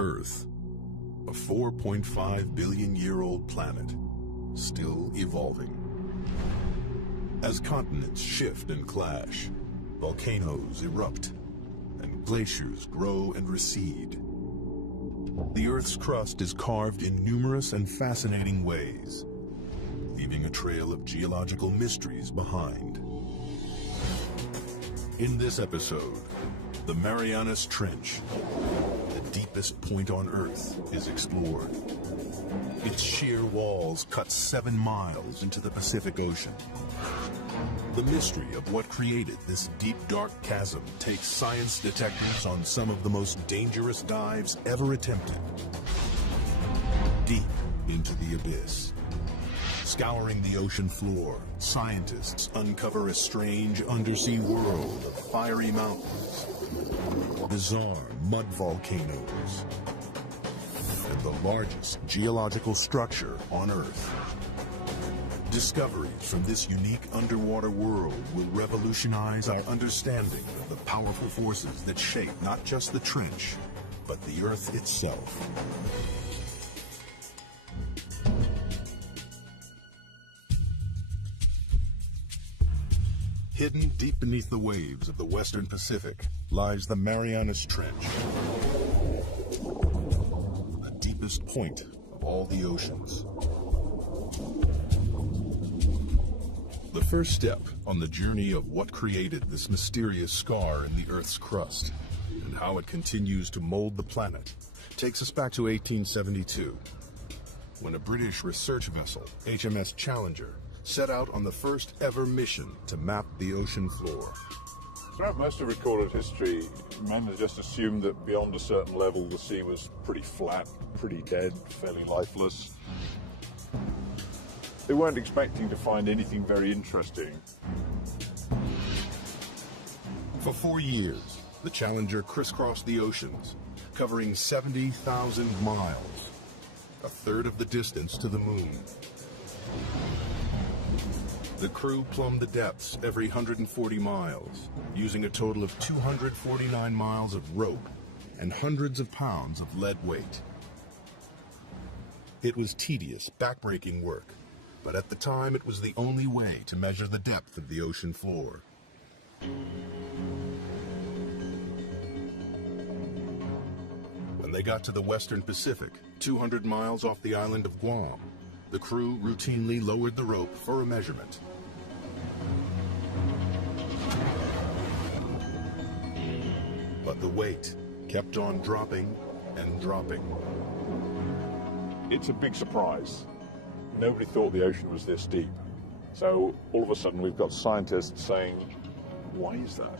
Earth, a 4.5 billion-year-old planet, still evolving. As continents shift and clash, volcanoes erupt, and glaciers grow and recede. The Earth's crust is carved in numerous and fascinating ways, leaving a trail of geological mysteries behind. In this episode, the Marianas Trench, the deepest point on Earth, is explored. Its sheer walls cut 7 miles into the Pacific Ocean. The mystery of what created this deep, dark chasm takes science detectives on some of the most dangerous dives ever attempted. Deep into the abyss. Scouring the ocean floor, scientists uncover a strange undersea world of fiery mountains, bizarre mud volcanoes, and the largest geological structure on Earth. Discoveries from this unique underwater world will revolutionize our understanding of the powerful forces that shape not just the trench, but the Earth itself. Hidden deep beneath the waves of the Western Pacific lies the Marianas Trench, the deepest point of all the oceans. The first step on the journey of what created this mysterious scar in the Earth's crust and how it continues to mold the planet takes us back to 1872, when a British research vessel, HMS Challenger, set out on the first ever mission to map the ocean floor. Throughout most of recorded history, men have just assumed that beyond a certain level the sea was pretty flat, pretty dead, fairly lifeless. They weren't expecting to find anything very interesting. For 4 years, the Challenger crisscrossed the oceans, covering 70,000 miles, a third of the distance to the moon. The crew plumbed the depths every 140 miles, using a total of 249 miles of rope and hundreds of pounds of lead weight. It was tedious, backbreaking work, but at the time it was the only way to measure the depth of the ocean floor. When they got to the Western Pacific, 200 miles off the island of Guam, the crew routinely lowered the rope for a measurement. But the weight kept on dropping and dropping. It's a big surprise. Nobody thought the ocean was this deep. So all of a sudden we've got scientists saying, why is that?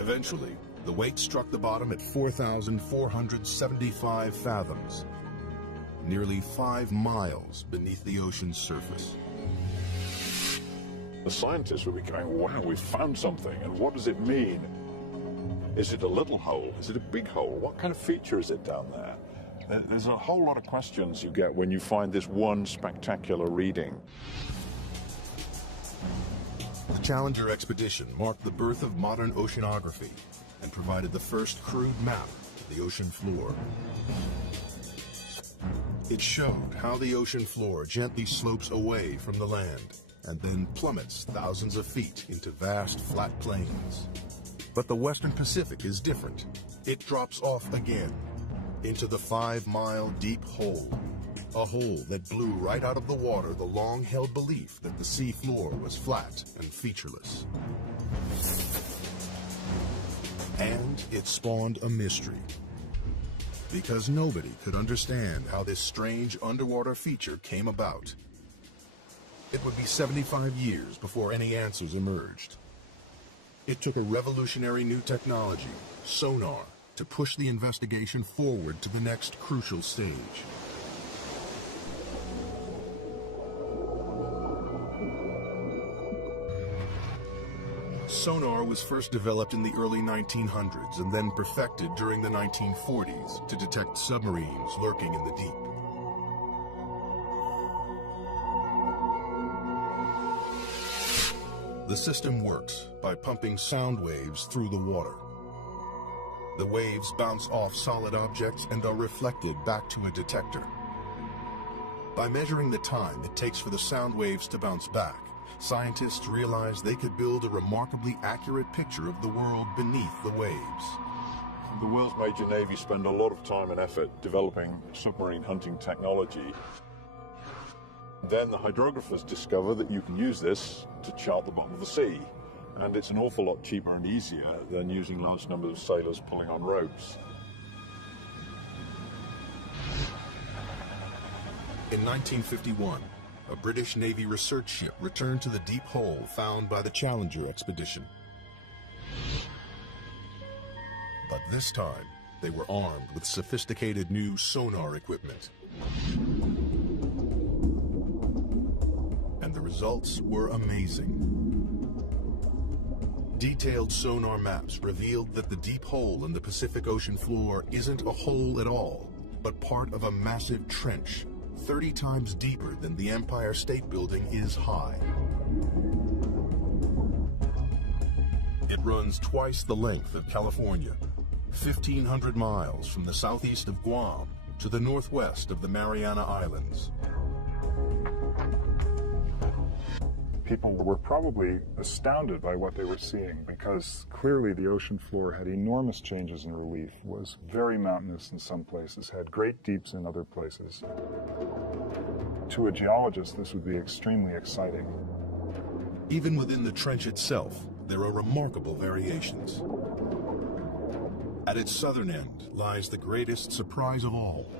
Eventually, the weight struck the bottom at 4,475 fathoms, nearly 5 miles beneath the ocean's surface. The scientists will be going, wow, we've found something, and what does it mean? Is it a little hole? Is it a big hole? What kind of feature is it down there? There's a whole lot of questions you get when you find this one spectacular reading. The Challenger expedition marked the birth of modern oceanography and provided the first crude map of the ocean floor. It showed how the ocean floor gently slopes away from the land and then plummets thousands of feet into vast flat plains. But the Western Pacific is different. It drops off again into the 5-mile deep hole, a hole that blew right out of the water the long-held belief that the sea floor was flat and featureless. And it spawned a mystery, because nobody could understand how this strange underwater feature came about. It would be 75 years before any answers emerged. It took a revolutionary new technology, sonar, to push the investigation forward to the next crucial stage. Sonar was first developed in the early 1900s and then perfected during the 1940s to detect submarines lurking in the deep. The system works by pumping sound waves through the water. The waves bounce off solid objects and are reflected back to a detector. By measuring the time it takes for the sound waves to bounce back, scientists realized they could build a remarkably accurate picture of the world beneath the waves. The world's major navies spend a lot of time and effort developing submarine hunting technology. Then the hydrographers discover that you can use this to chart the bottom of the sea. And it's an awful lot cheaper and easier than using large numbers of sailors pulling on ropes. In 1951, a British Navy research ship returned to the deep hole found by the Challenger expedition. But this time, they were armed with sophisticated new sonar equipment. And the results were amazing. Detailed sonar maps revealed that the deep hole in the Pacific Ocean floor isn't a hole at all, but part of a massive trench, 30 times deeper than the Empire State Building is high. It runs twice the length of California, 1,500 miles from the southeast of Guam to the northwest of the Mariana Islands. People were probably astounded by what they were seeing because clearly the ocean floor had enormous changes in relief, was very mountainous in some places, had great deeps in other places. To a geologist, this would be extremely exciting. Even within the trench itself, there are remarkable variations. At its southern end lies the greatest surprise of all.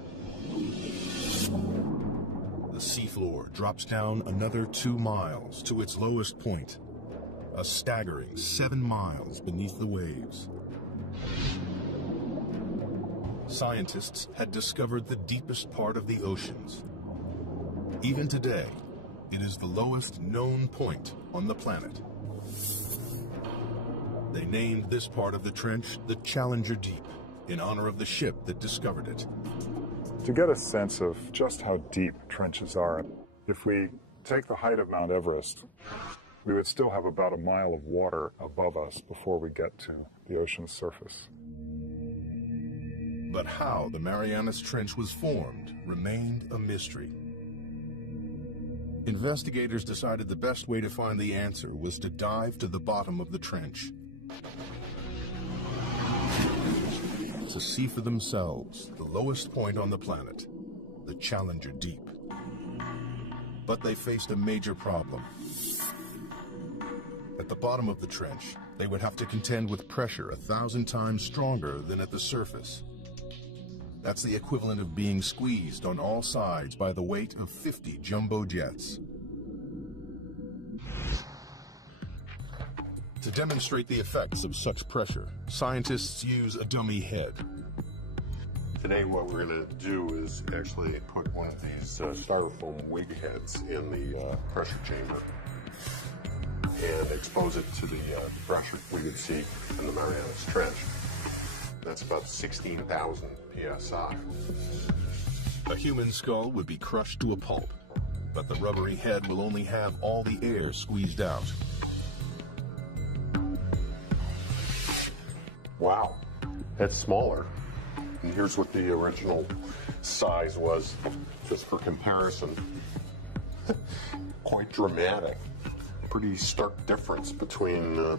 The seafloor drops down another 2 miles to its lowest point, a staggering 7 miles beneath the waves. Scientists had discovered the deepest part of the oceans. Even today, it is the lowest known point on the planet. They named this part of the trench the Challenger Deep, in honor of the ship that discovered it. To get a sense of just how deep trenches are, if we take the height of Mount Everest, we would still have about 1 mile of water above us before we get to the ocean's surface. But how the Marianas Trench was formed remained a mystery. Investigators decided the best way to find the answer was to dive to the bottom of the trench, to see for themselves the lowest point on the planet, the Challenger Deep. But they faced a major problem. At the bottom of the trench, they would have to contend with pressure 1,000 times stronger than at the surface. That's the equivalent of being squeezed on all sides by the weight of 50 jumbo jets. To demonstrate the effects of such pressure, scientists use a dummy head. Today what we're going to do is actually put one of these styrofoam wig heads in the pressure chamber and expose it to the pressure we would see in the Marianas Trench. That's about 16,000 psi. A human skull would be crushed to a pulp, but the rubbery head will only have all the air squeezed out. Wow, that's smaller. And here's what the original size was, just for comparison. Quite dramatic. Pretty stark difference between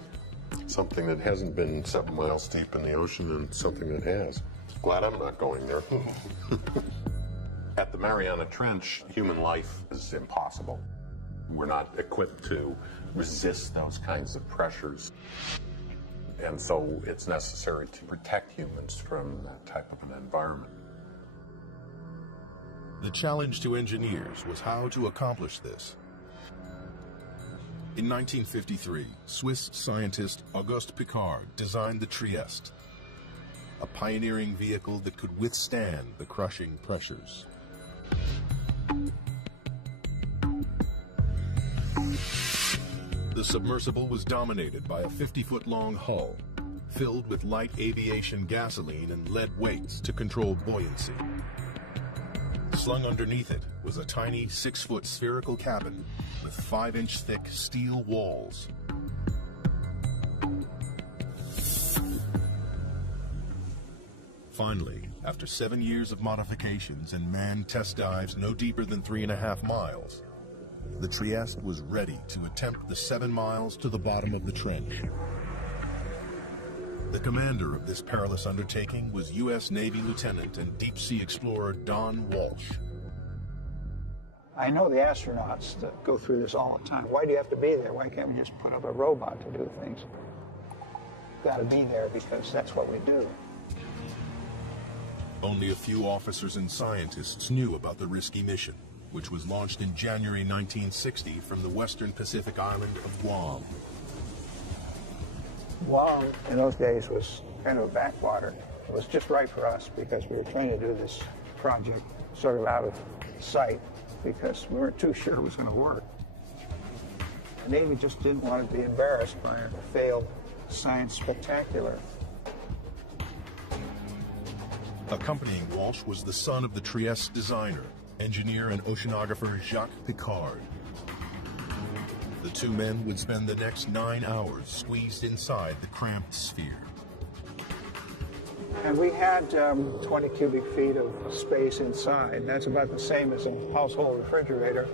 something that hasn't been 7 miles deep in the ocean and something that has. Glad I'm not going there. At the Mariana Trench, human life is impossible. We're not equipped to resist those kinds of pressures. And so it's necessary to protect humans from that type of an environment. The challenge to engineers was how to accomplish this. In 1953, Swiss scientist Auguste Piccard designed the Trieste, a pioneering vehicle that could withstand the crushing pressures. The submersible was dominated by a 50-foot-long hull, filled with light aviation gasoline and lead weights to control buoyancy. Slung underneath it was a tiny 6-foot spherical cabin with 5-inch thick steel walls. Finally, after 7 years of modifications and manned test dives no deeper than 3.5 miles, the Trieste was ready to attempt the 7 miles to the bottom of the trench. The commander of this perilous undertaking was U.S. Navy Lieutenant and deep-sea explorer Don Walsh. I know the astronauts that go through this all the time. Why do you have to be there? Why can't we just put up a robot to do things? Got to be there because that's what we do. Only a few officers and scientists knew about the risky mission, which was launched in January 1960 from the western Pacific island of Guam. Guam in those days was kind of a backwater. It was just right for us because we were trying to do this project sort of out of sight because we weren't too sure it was going to work. The Navy just didn't want to be embarrassed by a failed science spectacular. Accompanying Walsh was the son of the Trieste designer, engineer and oceanographer Jacques Piccard. The two men would spend the next 9 hours squeezed inside the cramped sphere. And we had 20 cubic feet of space inside. That's about the same as a household refrigerator.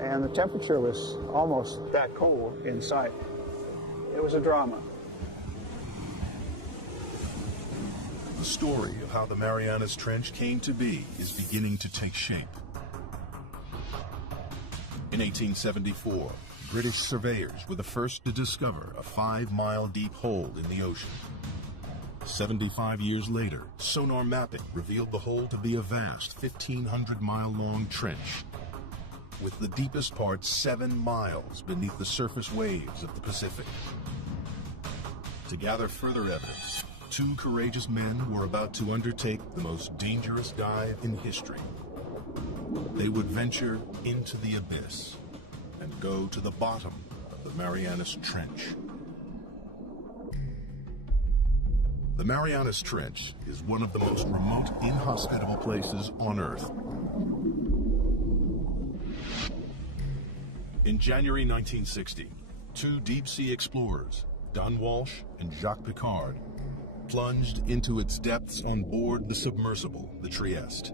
And the temperature was almost that cold inside. It was a drama. The story of how the Marianas Trench came to be is beginning to take shape. In 1874, British surveyors were the first to discover a 5-mile deep hole in the ocean. 75 years later, sonar mapping revealed the hole to be a vast 1,500-mile-long trench, with the deepest part 7 miles beneath the surface waves of the Pacific. To gather further evidence, 2 courageous men were about to undertake the most dangerous dive in history. They would venture into the abyss and go to the bottom of the Marianas Trench. The Marianas Trench is one of the most remote, inhospitable places on Earth. In January 1960, 2 deep-sea explorers, Don Walsh and Jacques Piccard, plunged into its depths on board the submersible, the Trieste.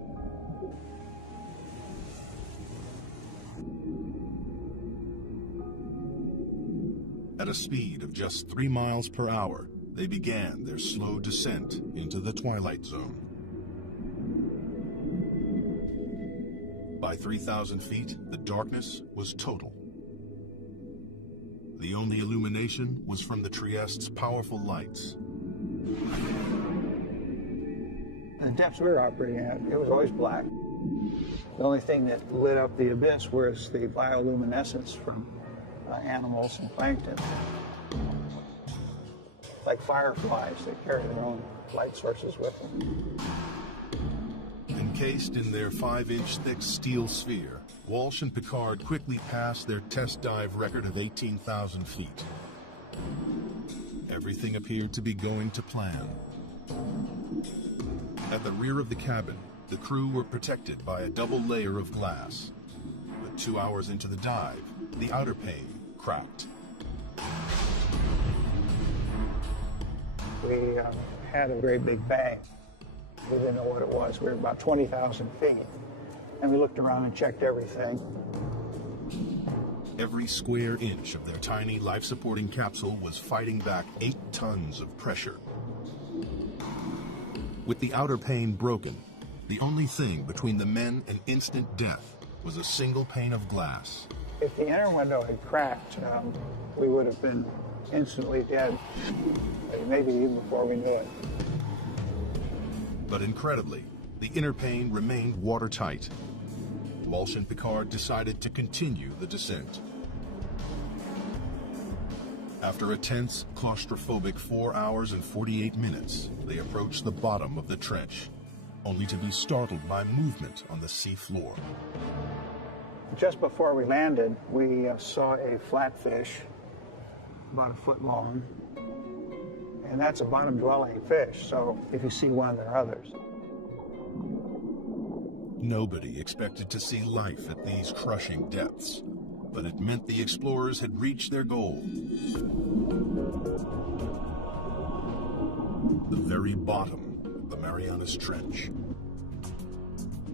At a speed of just 3 miles per hour, they began their slow descent into the twilight zone. By 3,000 feet, the darkness was total. The only illumination was from the Trieste's powerful lights. The depths we were operating at, it was always black. The only thing that lit up the abyss was the bioluminescence from animals and plankton. Like fireflies, they carry their own light sources with them. Encased in their 5-inch thick steel sphere, Walsh and Piccard quickly passed their test dive record of 18,000 feet. Everything appeared to be going to plan. At the rear of the cabin, the crew were protected by a double layer of glass. But 2 hours into the dive, the outer pane cracked. We had a very big bang. We didn't know what it was. We were about 20,000 feet. And we looked around and checked everything. Every square inch of their tiny life-supporting capsule was fighting back 8 tons of pressure. With the outer pane broken, the only thing between the men and instant death was a single pane of glass. If the inner window had cracked, we would have been instantly dead, maybe even before we knew it. But incredibly, the inner pane remained watertight. Walsh and Piccard decided to continue the descent. After a tense, claustrophobic 4 hours and 48 minutes, they approached the bottom of the trench, only to be startled by movement on the sea floor. Just before we landed, we saw a flatfish about a foot long, and that's a bottom-dwelling fish, so if you see one, there are others. Nobody expected to see life at these crushing depths, but it meant the explorers had reached their goal. The very bottom of the Marianas Trench.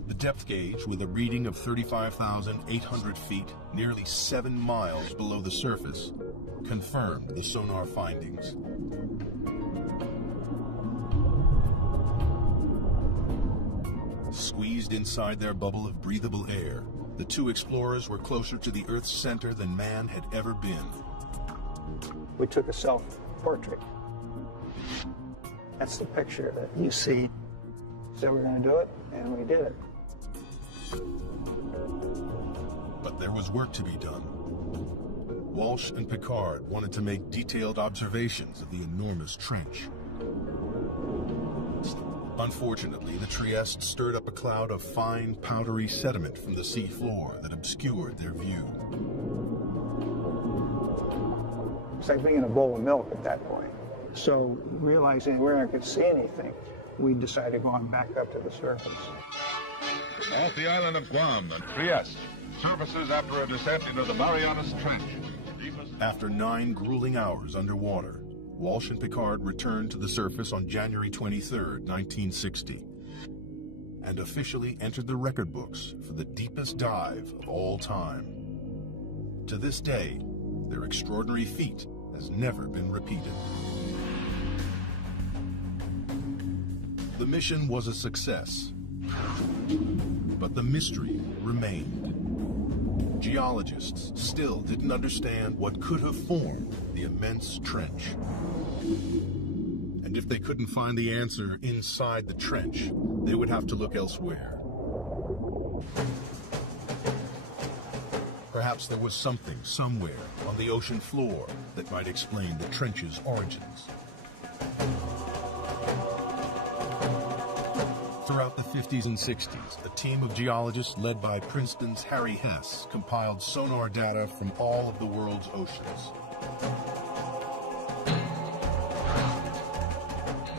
The depth gauge, with a reading of 35,800 feet, nearly 7 miles below the surface, confirmed the sonar findings. Squeezed inside their bubble of breathable air, the two explorers were closer to the Earth's center than man had ever been. We took a self-portrait. That's the picture that you see. So we're going to do it, and we did it. But there was work to be done. Walsh and Picard wanted to make detailed observations of the enormous trench. Unfortunately, the Trieste stirred up a cloud of fine, powdery sediment from the sea floor that obscured their view. It's like being in a bowl of milk at that point. So, realizing we weren't going to see anything, we decided going back up to the surface. Off the island of Guam and Trieste, surfaces after a descent into the Marianas Trench. After 9 grueling hours underwater, Walsh and Picard returned to the surface on January 23, 1960, and officially entered the record books for the deepest dive of all time. To this day, their extraordinary feat has never been repeated. The mission was a success, but the mystery remained. Geologists still didn't understand what could have formed the immense trench. And if they couldn't find the answer inside the trench, they would have to look elsewhere. Perhaps there was something somewhere on the ocean floor that might explain the trench's origins. Throughout the 50s and 60s, a team of geologists led by Princeton's Harry Hess compiled sonar data from all of the world's oceans.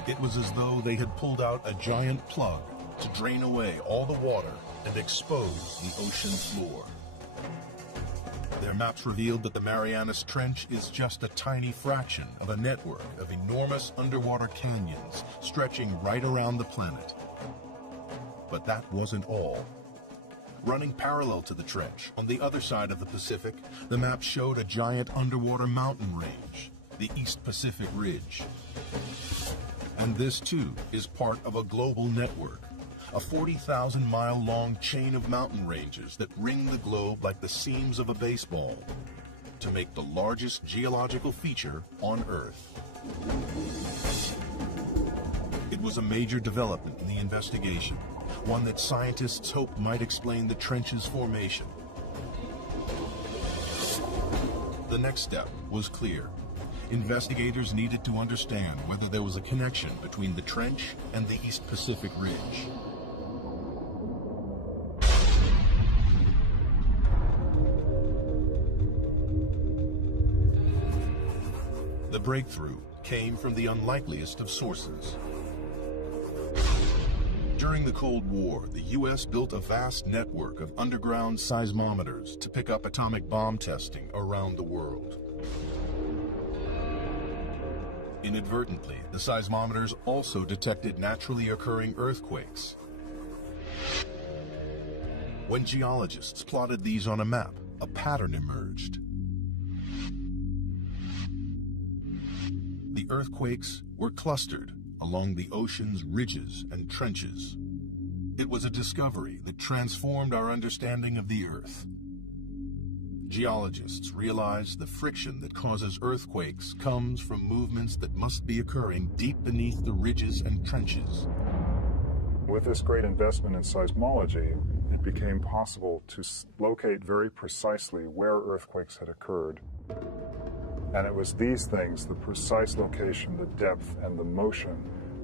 It was as though they had pulled out a giant plug to drain away all the water and expose the ocean floor. Their maps revealed that the Marianas Trench is just a tiny fraction of a network of enormous underwater canyons stretching right around the planet. But that wasn't all. Running parallel to the trench, on the other side of the Pacific, the map showed a giant underwater mountain range, the East Pacific Ridge. And this, too, is part of a global network, a 40,000-mile-long chain of mountain ranges that ring the globe like the seams of a baseball, to make the largest geological feature on Earth. It was a major development in the investigation, one that scientists hoped might explain the trench's formation. The next step was clear. Investigators needed to understand whether there was a connection between the trench and the East Pacific Ridge. The breakthrough came from the unlikeliest of sources. During the Cold War, the U.S. built a vast network of underground seismometers to pick up atomic bomb testing around the world. Inadvertently, the seismometers also detected naturally occurring earthquakes. When geologists plotted these on a map, a pattern emerged. The earthquakes were clustered along the ocean's ridges and trenches. It was a discovery that transformed our understanding of the Earth. Geologists realized the friction that causes earthquakes comes from movements that must be occurring deep beneath the ridges and trenches. With this great investment in seismology, it became possible to locate very precisely where earthquakes had occurred. And it was these things, the precise location, the depth, and the motion,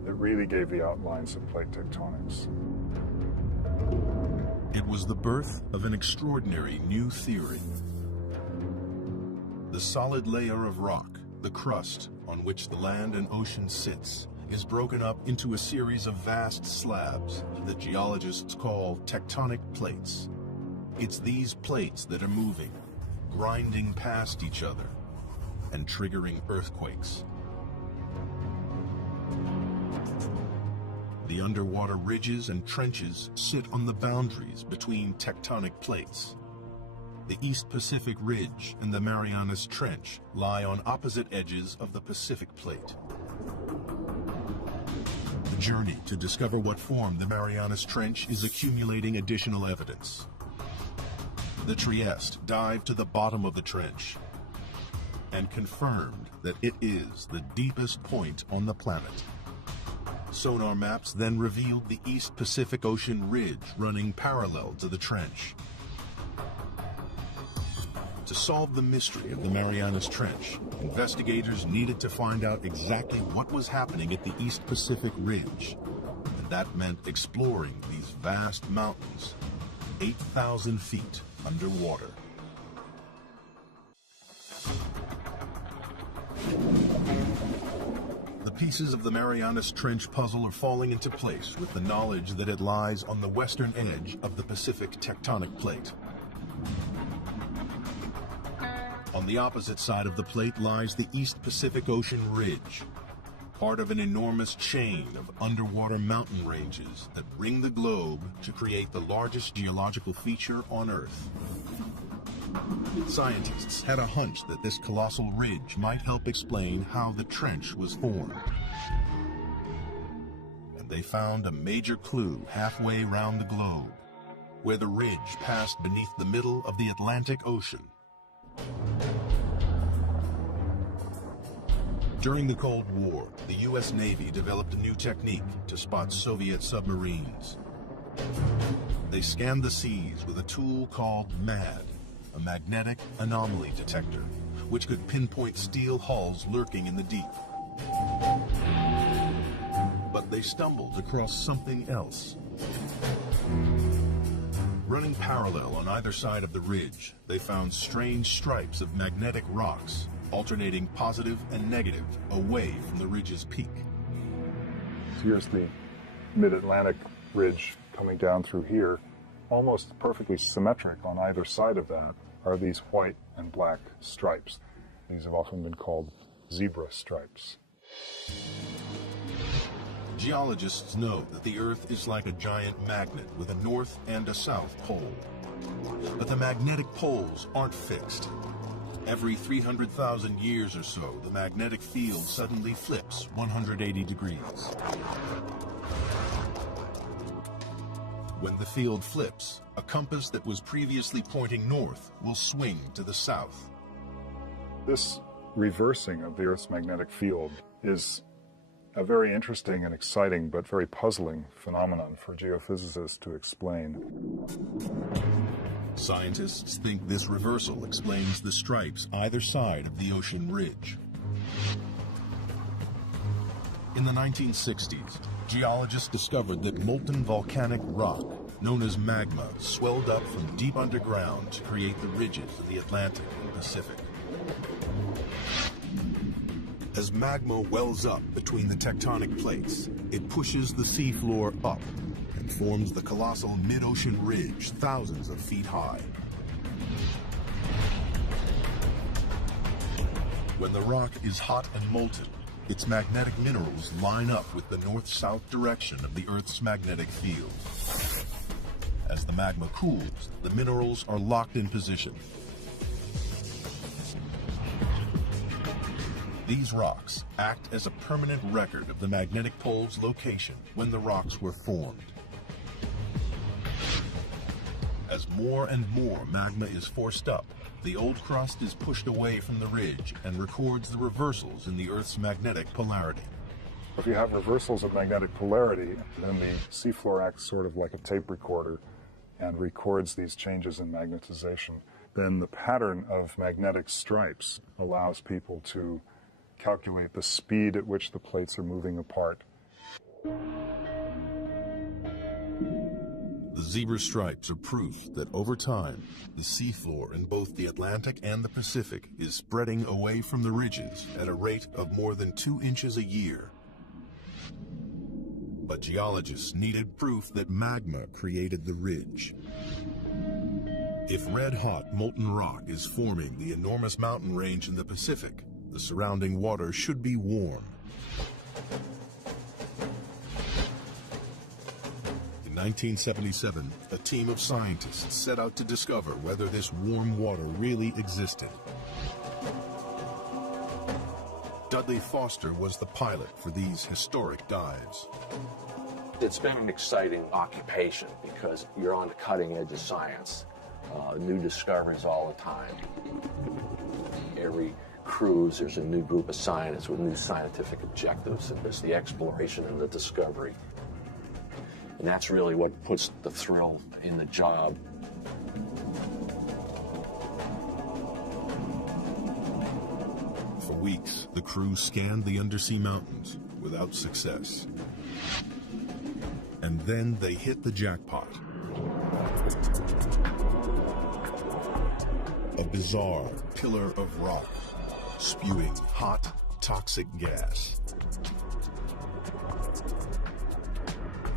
that really gave the outlines of plate tectonics. It was the birth of an extraordinary new theory. The solid layer of rock, the crust on which the land and ocean sits, is broken up into a series of vast slabs that geologists call tectonic plates. It's these plates that are moving, grinding past each other, and triggering earthquakes. The underwater ridges and trenches sit on the boundaries between tectonic plates. The East Pacific Ridge and the Marianas Trench lie on opposite edges of the Pacific Plate. The journey to discover what formed the Marianas Trench is accumulating additional evidence. The Trieste dived to the bottom of the trench and confirmed that it is the deepest point on the planet. Sonar maps then revealed the East Pacific Ocean ridge running parallel to the trench. To solve the mystery of the Marianas Trench, investigators needed to find out exactly what was happening at the East Pacific Ridge, and that meant exploring these vast mountains, 8,000 feet underwater. The pieces of the Marianas Trench puzzle are falling into place with the knowledge that it lies on the western edge of the Pacific tectonic plate. On the opposite side of the plate lies the East Pacific Ocean Ridge, part of an enormous chain of underwater mountain ranges that ring the globe to create the largest geological feature on Earth. Scientists had a hunch that this colossal ridge might help explain how the trench was formed. And they found a major clue halfway around the globe, where the ridge passed beneath the middle of the Atlantic Ocean. During the Cold War, the U.S. Navy developed a new technique to spot Soviet submarines. They scanned the seas with a tool called MAD, a magnetic anomaly detector, which could pinpoint steel hulls lurking in the deep. But they stumbled across something else. Running parallel on either side of the ridge, they found strange stripes of magnetic rocks, alternating positive and negative away from the ridge's peak. Here's the mid-Atlantic ridge coming down through here. Almost perfectly symmetric on either side of that are these white and black stripes. These have often been called zebra stripes. Geologists know that the Earth is like a giant magnet with a north and a south pole. But the magnetic poles aren't fixed. Every 300,000 years or so, the magnetic field suddenly flips 180 degrees. When the field flips, a compass that was previously pointing north will swing to the south. This reversing of the Earth's magnetic field is a very interesting and exciting but very puzzling phenomenon for geophysicists to explain. Scientists think this reversal explains the stripes either side of the ocean ridge. In the 1960s, geologists discovered that molten volcanic rock, known as magma, swelled up from deep underground to create the ridges of the Atlantic and Pacific. As magma wells up between the tectonic plates, it pushes the seafloor up and forms the colossal mid-ocean ridge thousands of feet high. When the rock is hot and molten, its magnetic minerals line up with the north-south direction of the Earth's magnetic field. As the magma cools, the minerals are locked in position. These rocks act as a permanent record of the magnetic pole's location when the rocks were formed. As more and more magma is forced up, the old crust is pushed away from the ridge and records the reversals in the Earth's magnetic polarity. If you have reversals of magnetic polarity, then the seafloor acts sort of like a tape recorder and records these changes in magnetization. Then the pattern of magnetic stripes allows people to calculate the speed at which the plates are moving apart. The zebra stripes are proof that over time, the seafloor in both the Atlantic and the Pacific is spreading away from the ridges at a rate of more than 2 inches a year. But geologists needed proof that magma created the ridge. If red-hot molten rock is forming the enormous mountain range in the Pacific, the surrounding water should be warm. In 1977, a team of scientists set out to discover whether this warm water really existed. Dudley Foster was the pilot for these historic dives. It's been an exciting occupation because you're on the cutting edge of science. New discoveries all the time. Every cruise, there's a new group of scientists with new scientific objectives. There's the exploration and the discovery. And that's really what puts the thrill in the job. For weeks, the crew scanned the undersea mountains without success. And then they hit the jackpot. A bizarre pillar of rock, spewing hot, toxic gas.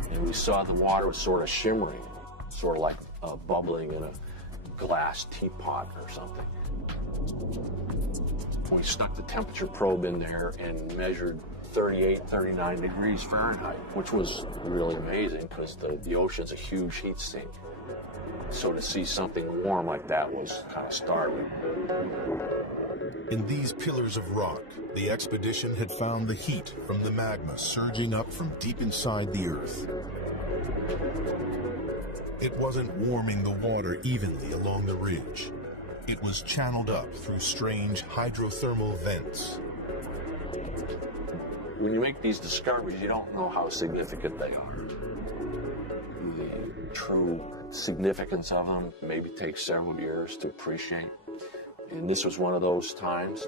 And we saw the water was sort of shimmering, sort of like bubbling in a glass teapot or something. We stuck the temperature probe in there and measured 38, 39 degrees Fahrenheit, which was really amazing because the ocean's a huge heat sink. So to see something warm like that was kind of startling. In these pillars of rock, the expedition had found the heat from the magma surging up from deep inside the Earth. It wasn't warming the water evenly along the ridge. It was channeled up through strange hydrothermal vents. When you make these discoveries, you don't know how significant they are. The true significance of them maybe takes several years to appreciate. And this was one of those times.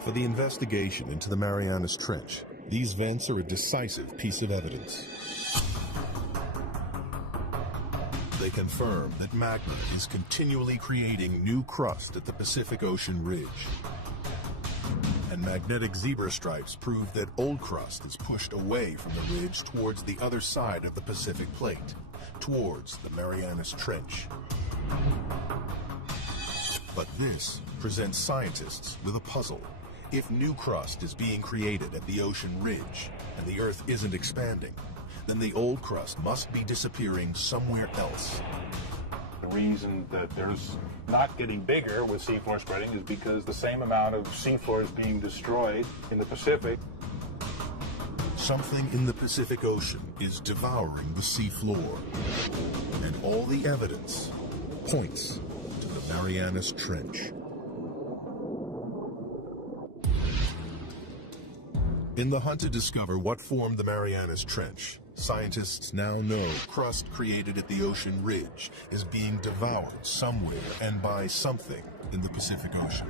For the investigation into the Marianas Trench, these vents are a decisive piece of evidence. They confirm that magma is continually creating new crust at the Pacific Ocean ridge. And magnetic zebra stripes prove that old crust is pushed away from the ridge towards the other side of the Pacific Plate, towards the Marianas Trench. But this presents scientists with a puzzle. If new crust is being created at the ocean ridge and the Earth isn't expanding, then the old crust must be disappearing somewhere else. The reason that there's not getting bigger with seafloor spreading is because the same amount of seafloor is being destroyed in the Pacific. Something in the Pacific Ocean is devouring the seafloor, and all the evidence points to the Marianas Trench. In the hunt to discover what formed the Marianas Trench, scientists now know crust created at the ocean ridge is being devoured somewhere and by something in the Pacific Ocean.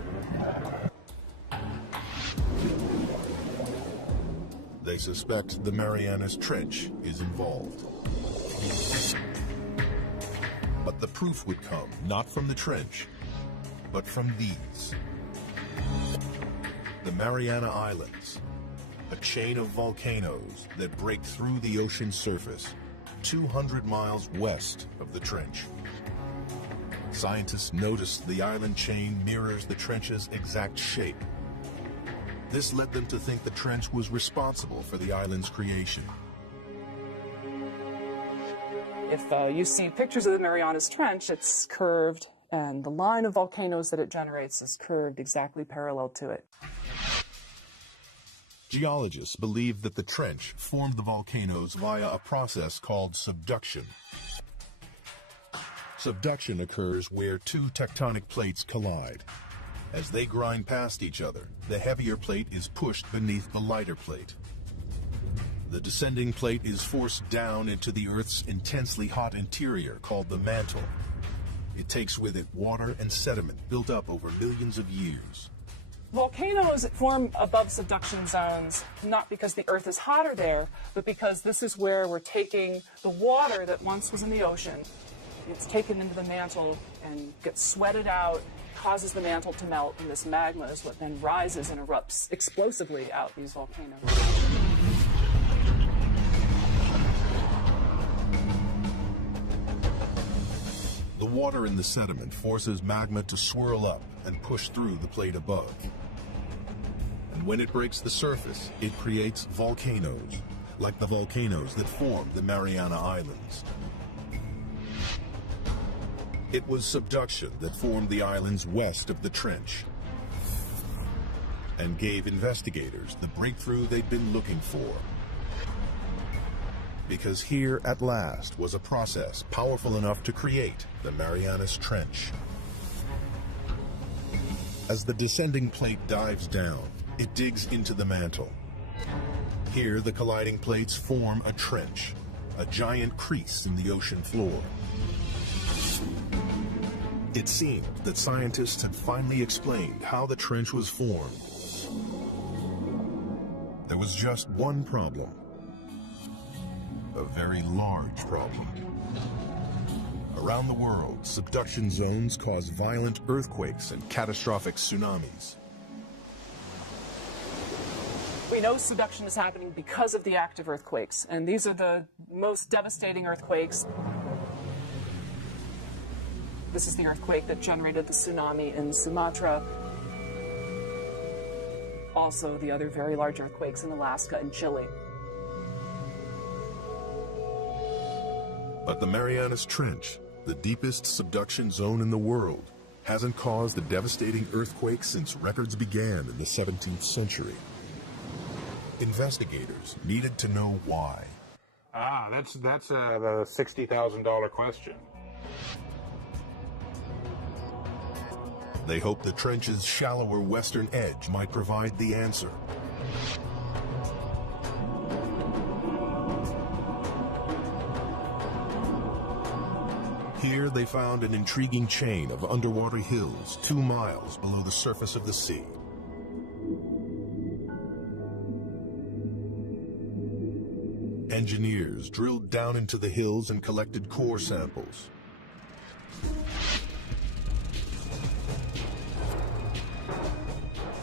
They suspect the Marianas Trench is involved. But the proof would come not from the trench, but from these. The Mariana Islands, a chain of volcanoes that break through the ocean surface 200 miles west of the trench. Scientists noticed the island chain mirrors the trench's exact shape. This led them to think the trench was responsible for the island's creation. If you see pictures of the Marianas Trench, it's curved, and the line of volcanoes that it generates is curved exactly parallel to it. Geologists believe that the trench formed the volcanoes via a process called subduction. Subduction occurs where two tectonic plates collide. As they grind past each other, the heavier plate is pushed beneath the lighter plate. The descending plate is forced down into the Earth's intensely hot interior called the mantle. It takes with it water and sediment built up over millions of years. Volcanoes form above subduction zones not because the Earth is hotter there, but because this is where we're taking the water that once was in the ocean It's taken into the mantle and gets sweated out, causes the mantle to melt, and this magma is what then rises and erupts explosively out these volcanoes. The water in the sediment forces magma to swirl up and push through the plate above. And when it breaks the surface, it creates volcanoes, like the volcanoes that formed the Mariana Islands. It was subduction that formed the islands west of the trench and gave investigators the breakthrough they'd been looking for. Because here, at last, was a process powerful enough to create the Marianas Trench. As the descending plate dives down, it digs into the mantle. Here, the colliding plates form a trench, a giant crease in the ocean floor. It seemed that scientists had finally explained how the trench was formed. There was just one problem. A very large problem. Around the world, subduction zones cause violent earthquakes and catastrophic tsunamis. We know subduction is happening because of the active earthquakes, and these are the most devastating earthquakes. This is the earthquake that generated the tsunami in Sumatra. Also, the other very large earthquakes in Alaska and Chile. But the Marianas Trench, the deepest subduction zone in the world, hasn't caused a devastating earthquake since records began in the 17th century. Investigators needed to know why. That's the $60,000 question. They hoped the trench's shallower western edge might provide the answer. Here they found an intriguing chain of underwater hills 2 miles below the surface of the sea. Engineers drilled down into the hills and collected core samples.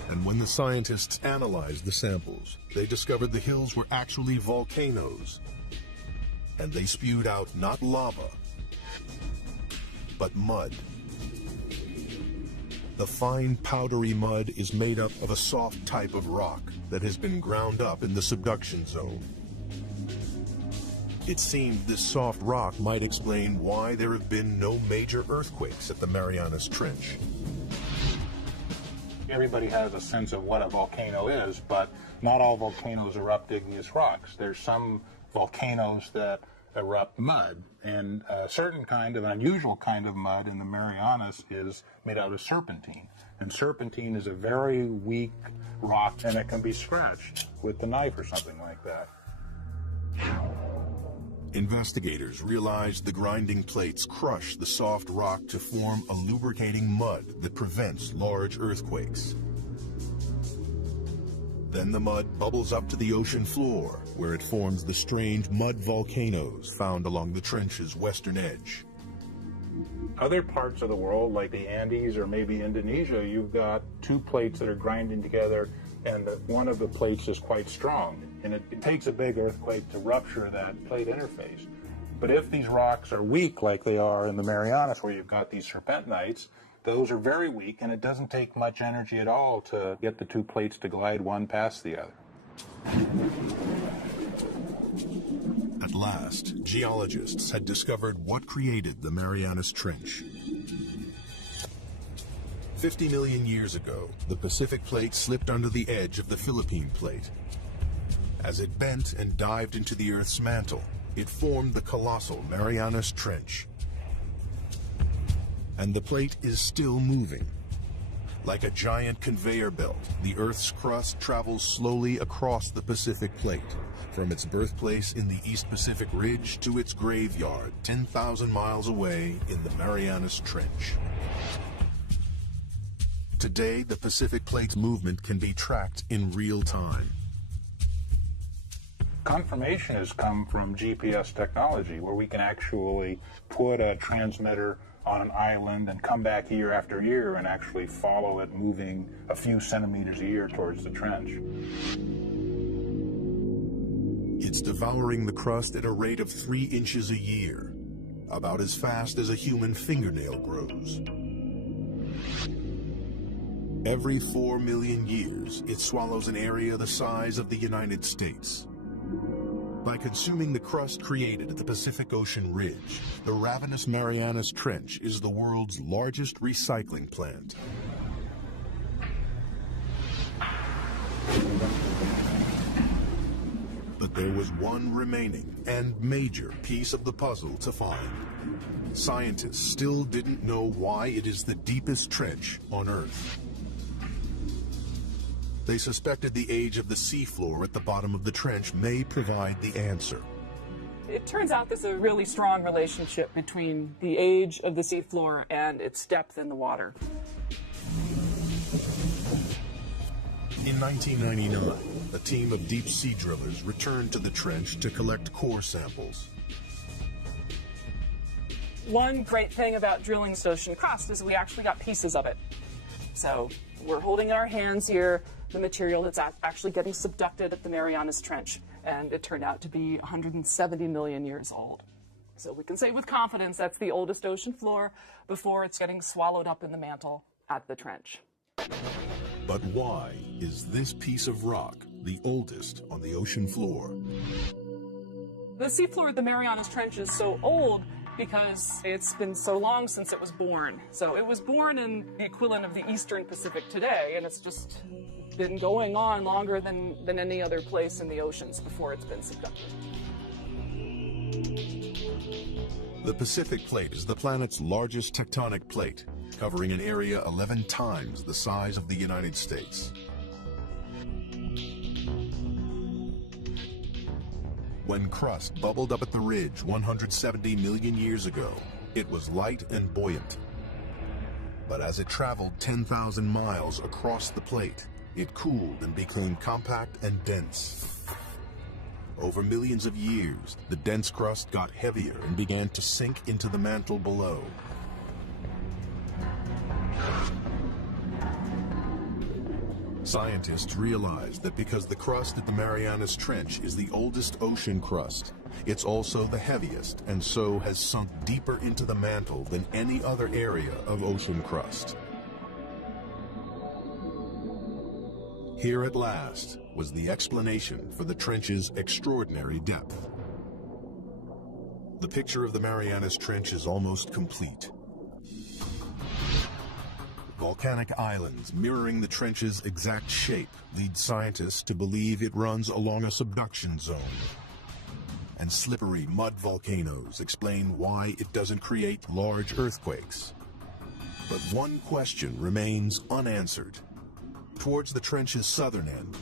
And when the scientists analyzed the samples, they discovered the hills were actually volcanoes. And they spewed out not lava, but mud. The fine powdery mud is made up of a soft type of rock that has been ground up in the subduction zone. It seemed this soft rock might explain why there have been no major earthquakes at the Marianas Trench. Everybody has a sense of what a volcano is, but not all volcanoes erupt igneous rocks. There's some volcanoes that erupt mud, and a certain kind of, an unusual kind of mud in the Marianas is made out of serpentine. And serpentine is a very weak rock, and it can be scratched with the knife or something like that. Investigators realized the grinding plates crush the soft rock to form a lubricating mud that prevents large earthquakes. Then the mud bubbles up to the ocean floor, where it forms the strange mud volcanoes found along the trench's western edge. Other parts of the world, like the Andes or maybe Indonesia, you've got 2 plates that are grinding together, and one of the plates is quite strong. And it takes a big earthquake to rupture that plate interface. But if these rocks are weak, like they are in the Marianas, where you've got these serpentinites, those are very weak, and it doesn't take much energy at all to get the 2 plates to glide one past the other. At last, geologists had discovered what created the Marianas Trench. 50 million years ago, the Pacific Plate slipped under the edge of the Philippine Plate. As it bent and dived into the Earth's mantle, it formed the colossal Marianas Trench. And the plate is still moving. Like a giant conveyor belt, the Earth's crust travels slowly across the Pacific Plate, from its birthplace in the East Pacific Ridge to its graveyard 10,000 miles away in the Marianas Trench. Today, the Pacific Plate's movement can be tracked in real time. confirmation has come from GPS technology, where we can actually put a transmitter on an island and come back year after year and actually follow it moving a few centimeters a year towards the trench. It's devouring the crust at a rate of 3 inches a year, about as fast as a human fingernail grows. Every 4 million years, it swallows an area the size of the United States. By consuming the crust created at the Pacific Ocean ridge, the ravenous Marianas Trench is the world's largest recycling plant. But there was one remaining and major piece of the puzzle to find. Scientists still didn't know why it is the deepest trench on Earth. They suspected the age of the seafloor at the bottom of the trench may provide the answer. It turns out there's a really strong relationship between the age of the seafloor and its depth in the water. In 1999, a team of deep-sea drillers returned to the trench to collect core samples. One great thing about drilling this ocean crust is we actually got pieces of it. So we're holding in our hands here the material that's actually getting subducted at the Marianas Trench, and it turned out to be 170 million years old. So we can say with confidence that's the oldest ocean floor before it's getting swallowed up in the mantle at the trench. But why is this piece of rock the oldest on the ocean floor? The seafloor of the Marianas Trench is so old because it's been so long since it was born. So it was born in the equivalent of the Eastern Pacific today, and it's just been going on longer than any other place in the oceans before it's been subducted. The Pacific Plate is the planet's largest tectonic plate, covering an area 11 times the size of the United States. When crust bubbled up at the ridge 170 million years ago, it was light and buoyant. But as it traveled 10,000 miles across the plate, it cooled and became compact and dense. Over millions of years, the dense crust got heavier and began to sink into the mantle below. Scientists realized that because the crust at the Marianas Trench is the oldest ocean crust, it's also the heaviest and so has sunk deeper into the mantle than any other area of ocean crust. Here at last was the explanation for the trench's extraordinary depth. The picture of the Marianas Trench is almost complete. Volcanic islands mirroring the trench's exact shape lead scientists to believe it runs along a subduction zone. And slippery mud volcanoes explain why it doesn't create large earthquakes. But one question remains unanswered. Towards the trench's southern end,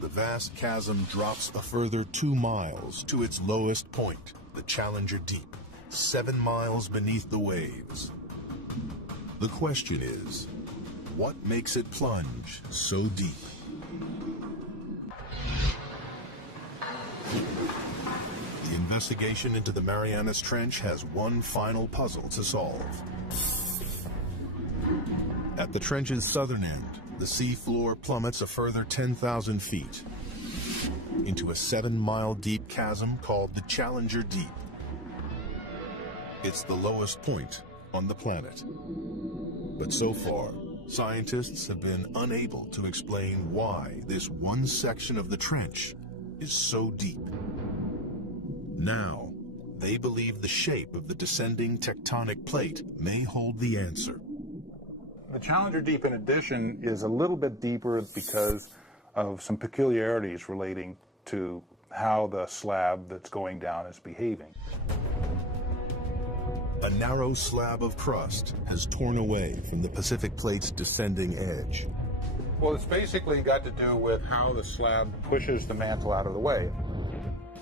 the vast chasm drops a further 2 miles to its lowest point, the Challenger Deep, 7 miles beneath the waves. The question is, what makes it plunge so deep? The investigation into the Marianas Trench has one final puzzle to solve. At the trench's southern end, the seafloor plummets a further 10,000 feet into a 7-mile deep chasm called the Challenger Deep. It's the lowest point on the planet. But so far, scientists have been unable to explain why this one section of the trench is so deep. Now, they believe the shape of the descending tectonic plate may hold the answer. The Challenger Deep, in addition, is a little bit deeper because of some peculiarities relating to how the slab that's going down is behaving. A narrow slab of crust has torn away from the Pacific Plate's descending edge. Well, it's basically got to do with how the slab pushes the mantle out of the way.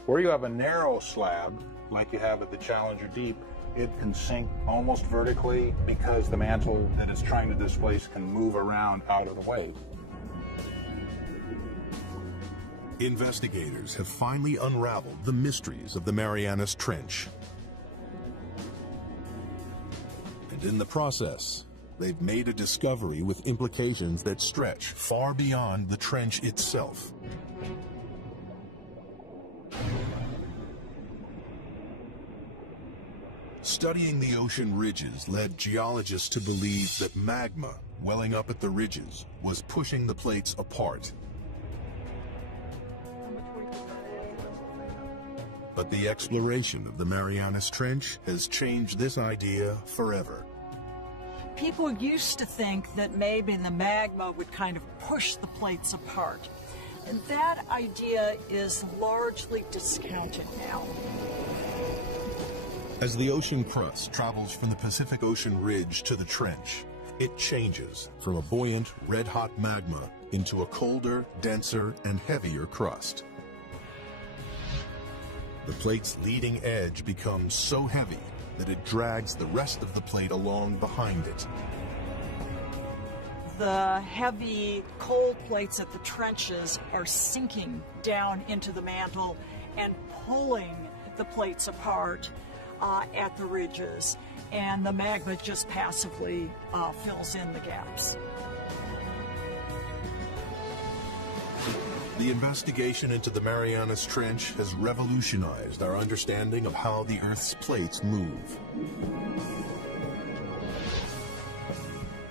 Where you have a narrow slab, like you have at the Challenger Deep, it can sink almost vertically because the mantle that it's trying to displace can move around out of the wave. Investigators have finally unraveled the mysteries of the Marianas Trench. And in the process, they've made a discovery with implications that stretch far beyond the trench itself. Studying the ocean ridges led geologists to believe that magma welling up at the ridges was pushing the plates apart. But the exploration of the Marianas Trench has changed this idea forever. People used to think that maybe the magma would kind of push the plates apart. And that idea is largely discounted now. As the ocean crust travels from the Pacific Ocean ridge to the trench, it changes from a buoyant, red-hot magma into a colder, denser, and heavier crust. The plate's leading edge becomes so heavy that it drags the rest of the plate along behind it. The heavy cold plates at the trenches are sinking down into the mantle and pulling the plates apart at the ridges, and the magma just passively fills in the gaps. The investigation into the Marianas Trench has revolutionized our understanding of how the Earth's plates move.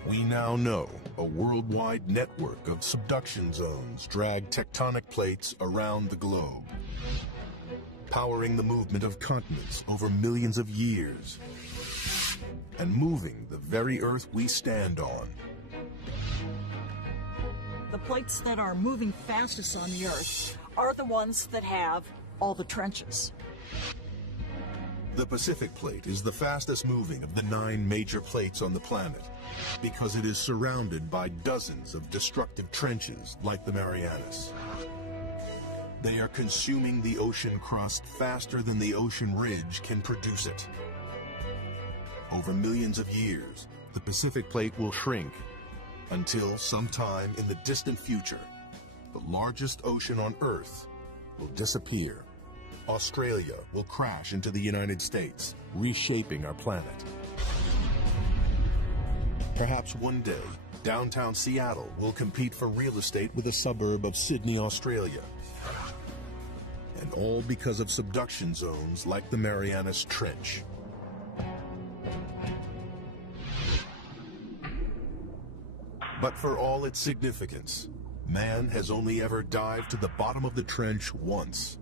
We now know a worldwide network of subduction zones drag tectonic plates around the globe, powering the movement of continents over millions of years, and moving the very Earth we stand on. The plates that are moving fastest on the Earth are the ones that have all the trenches. The Pacific Plate is the fastest moving of the 9 major plates on the planet because it is surrounded by dozens of destructive trenches like the Marianas. They are consuming the ocean crust faster than the ocean ridge can produce it. Over millions of years, the Pacific Plate will shrink until sometime in the distant future, the largest ocean on Earth will disappear. Australia will crash into the United States, reshaping our planet. Perhaps one day, downtown Seattle will compete for real estate with a suburb of Sydney, Australia. And all because of subduction zones like the Marianas Trench. But for all its significance, man has only ever dived to the bottom of the trench once,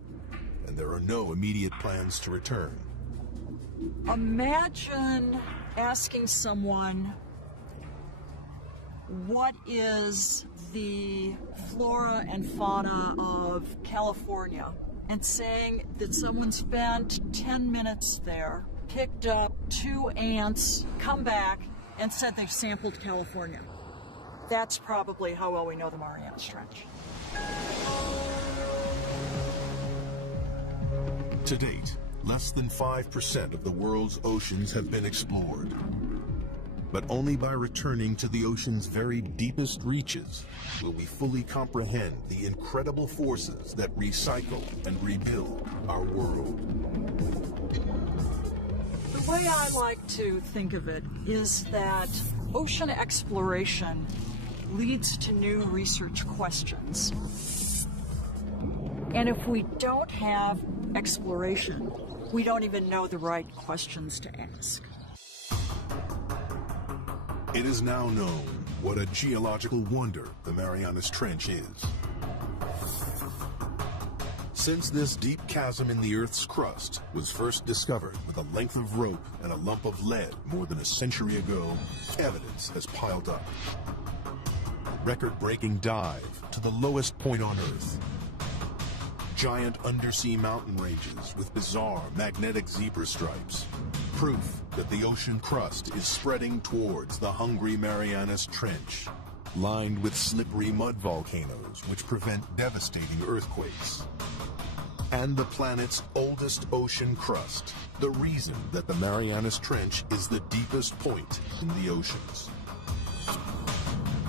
and there are no immediate plans to return. Imagine asking someone, what is the flora and fauna of California? And saying that someone spent 10 minutes there, picked up 2 ants, come back, and said they've sampled California. That's probably how well we know the Marianas Trench. To date, less than 5% of the world's oceans have been explored. But only by returning to the ocean's very deepest reaches will we fully comprehend the incredible forces that recycle and rebuild our world. The way I like to think of it is that ocean exploration leads to new research questions. And if we don't have exploration, we don't even know the right questions to ask. It is now known what a geological wonder the Marianas Trench is. Since this deep chasm in the Earth's crust was first discovered with a length of rope and a lump of lead more than a century ago, evidence has piled up. A record-breaking dive to the lowest point on Earth. Giant undersea mountain ranges with bizarre magnetic zebra stripes. Proof that the ocean crust is spreading towards the hungry Marianas Trench, lined with slippery mud volcanoes which prevent devastating earthquakes. And the planet's oldest ocean crust, the reason that the Marianas Trench is the deepest point in the oceans.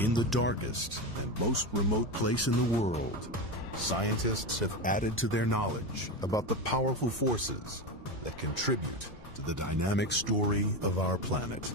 In the darkest and most remote place in the world, scientists have added to their knowledge about the powerful forces that contribute to the dynamic story of our planet.